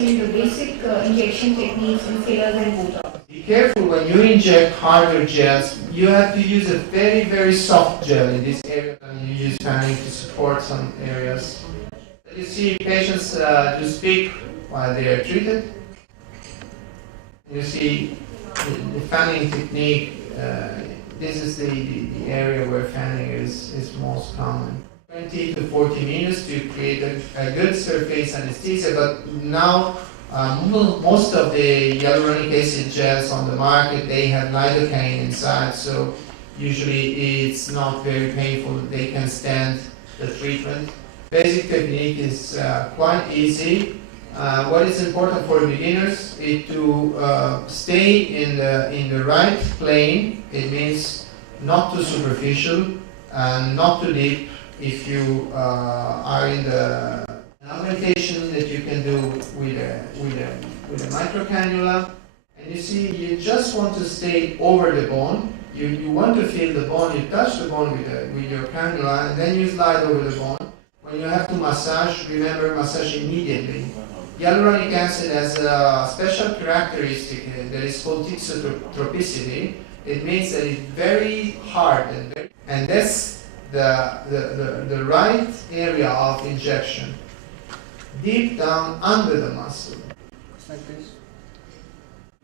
the basic injection techniques in fillers and Botox. Be careful when you inject harder gels. You have to use a very, very soft gel in this area, and you use fanning to support some areas. You see patients do speak while they are treated. You see the fanning technique. This is the area where fanning is most common. 20 to 40 minutes to create a good surface anesthesia, but now most of the hyaluronic acid gels on the market, they have lidocaine inside, so usually it's not very painful. They can stand the treatment. Basic technique is quite easy. What is important for beginners is to stay in the right plane. It means not too superficial and not too deep. If you are in the augmentation that you can do with a microcannula, and you see, you just want to stay over the bone. You want to feel the bone. You touch the bone with your cannula, and then you slide over the bone. When you have to massage, remember, massage immediately. Hyaluronic acid has a special characteristic that is called thixotropicity. It means that it's very hard, and that's the right area of injection, deep down under the muscle. Like this.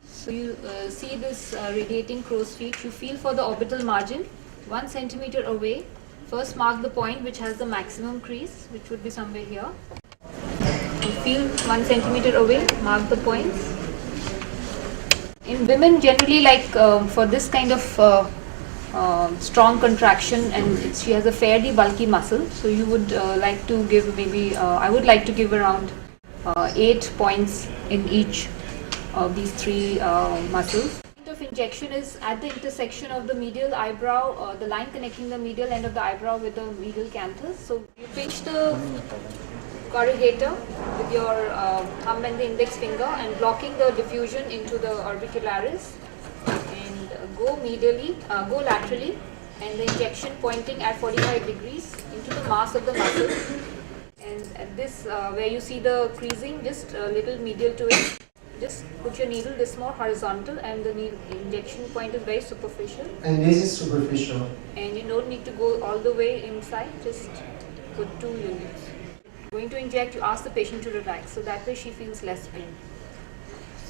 So you see this radiating crow's feet. You feel for the orbital margin, 1 centimeter away. First mark the point which has the maximum crease, which would be somewhere here. You feel 1 centimeter away, mark the points. In women generally, like for this kind of strong contraction, and she has a fairly bulky muscle, so you would like to give maybe, I would like to give around 8 points in each of these 3 muscles. The point of injection is at the intersection of the medial eyebrow, the line connecting the medial end of the eyebrow with the medial canthus. So you pinch the corrugator with your thumb and the index finger and blocking the diffusion into the orbicularis, and go medially, go laterally, and the injection pointing at 45 degrees into the mass of the muscle. And at this, where you see the creasing, just a little medial to it, just put your needle this more horizontal, and the injection point is very superficial. And this is superficial. And you don't need to go all the way inside, just put 2 units. Going to inject, you ask the patient to relax, so that way she feels less pain.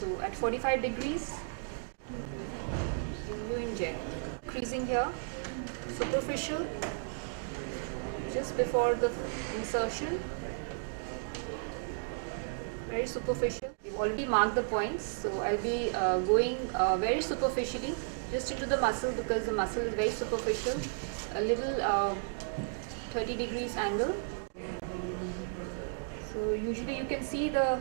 So at 45 degrees, you inject. Creasing here, superficial, just before the insertion, very superficial. We've already marked the points, so I'll be going very superficially just into the muscle, because the muscle is very superficial. A little 30 degrees angle. So usually you can see the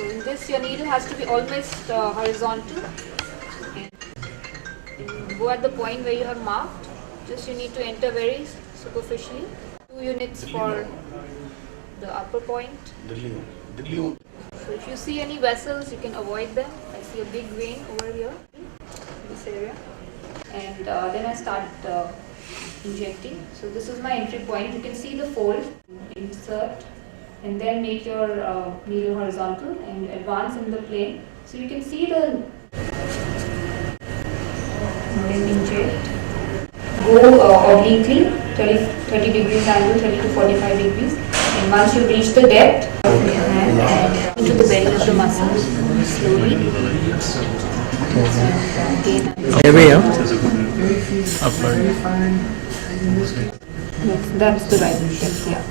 in this, your needle has to be almost horizontal, and go at the point where you have marked. Just you need to enter very superficially. 2 units for the upper point. So if you see any vessels, you can avoid them. I see a big vein over here, this area, and then I start injecting. So this is my entry point. You can see the fold, insert, and then make your needle horizontal and advance in the plane. So you can see the, and then inject. Go obliquely, 30 degrees angle, 30 to 45 degrees. And once you reach the depth of your hand and into the belly of the muscle, slowly. Heavy, yeah? Yes, that's the right step, yeah.